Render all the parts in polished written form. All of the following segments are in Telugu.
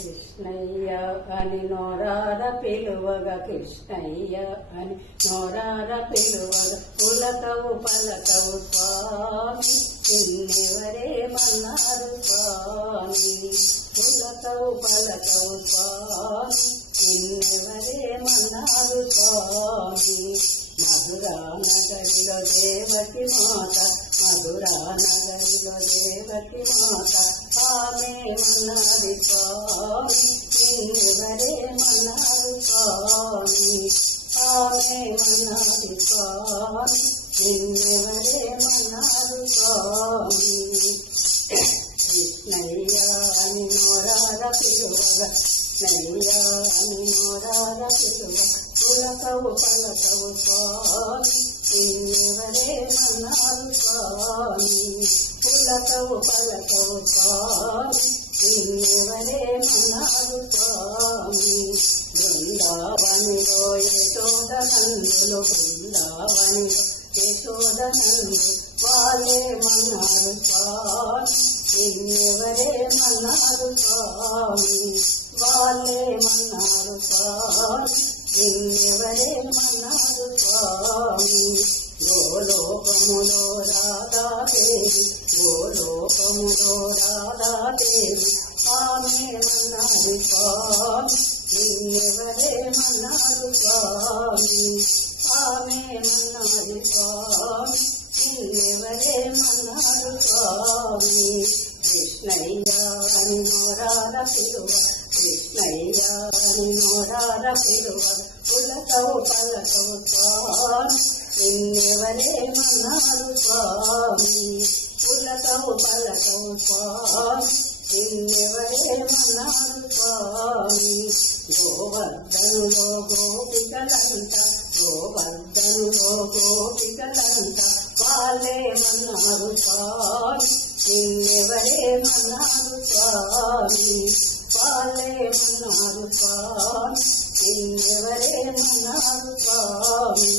కృష్ణయ్య అని నోరార పిలువగా కృష్ణయ్య అని నోరార పిలువగా పులకవు పలకవు స్వామి నిన్నెవరేమన్నారు స్వామి పులకవు పలకవు స్వామి నిన్నెవరేమన్నారు స్వామి మధురా నగరిలో దేవకి మాత మధురా నగరిలో దేవకి మాత ఆమెమన్నది స్వామి నిన్నెవరేమన్నారు స్వామి ఆమెమన్నది స్వామి నిన్నెవరేమన్నారు స్వామి కృష్ణయ్య అని నోరార పిలువగా కృష్ణయ్య అని నోరార పిలువగా పులకవు పలకవు స్వామి నిన్నెవరేమన్నారు స్వామి పులకవు పలకవు స్వామి నిన్నెవరేమన్నారు స్వామి బృందావనిలో యశోదనందులు బృందావనిలో యశోదనందులు వాళ్ళేమన్నారు స్వామి నిన్నెవరేమన్నారు స్వామి వాళ్ళేమన్నారు స్వామి నిన్నెవరేమన్నారు స్వామి గోలోకములో రాధాదేవి గోలోకములో రాధాదేవి ఆమెమన్నది స్వామి నిన్నెవరేమన్నారు స్వామి ఆమెమన్నది స్వామి నిన్నెవరేమన్నారు స్వామి కృష్ణయ్య అని నోరార పిలువ కృష్ణయ్య అని నోరార పిలువ పులకవు పలకవు స్వామి నిన్నెవరేమన్నారు స్వామి పులకవు పలకవు స్వామి నిన్నెవరేమన్నారు స్వామి గోవర్ధనులో గోపికలంట గోవర్ధనులో గోపికలంట వాళ్ళేమన్నారు స్వామి నిన్నెవరేమన్నారు స్వామి వాళ్ళేమన్నారు స్వామి నిన్నెవరేమన్నారు స్వామి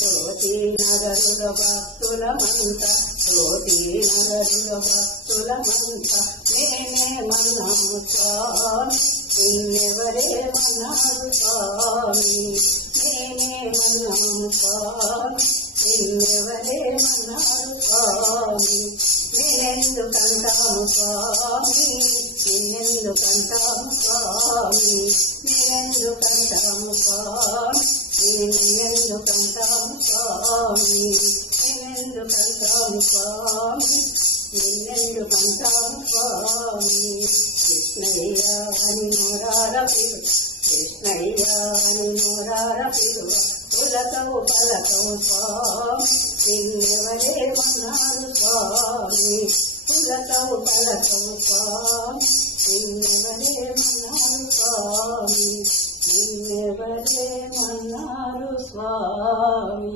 జ్యోతి నగరుల భక్తులమంత జ్యోతి నగరుల భక్తులమంత నేనేమన్నాము స్వామి నిన్నెవరేమన్నారు స్వామి నేనేమన్నాము స్వామి నిన్నెవరేమన్నారు స్వామి నేనెందుకంటాము స్వామి నిన్నెందుకంటాము స్వామి నేనెందుకంటాము స్వామి నిన్నెందుకంటాము స్వామి నేనెందుకంటాము స్వామి నిన్నెందుకంటాము స్వామి కృష్ణయ్య అని నోరార పిలువ కృష్ణయ్య అని నోరార పిలువ పులకవు పలకవు స్వామి నిన్నెవరేమన్నారు స్వామి పులకవు పలకవు స్వామి నిన్నెవరేమన్నారు స్వామి నిన్నెవరేమన్నారు స్వామి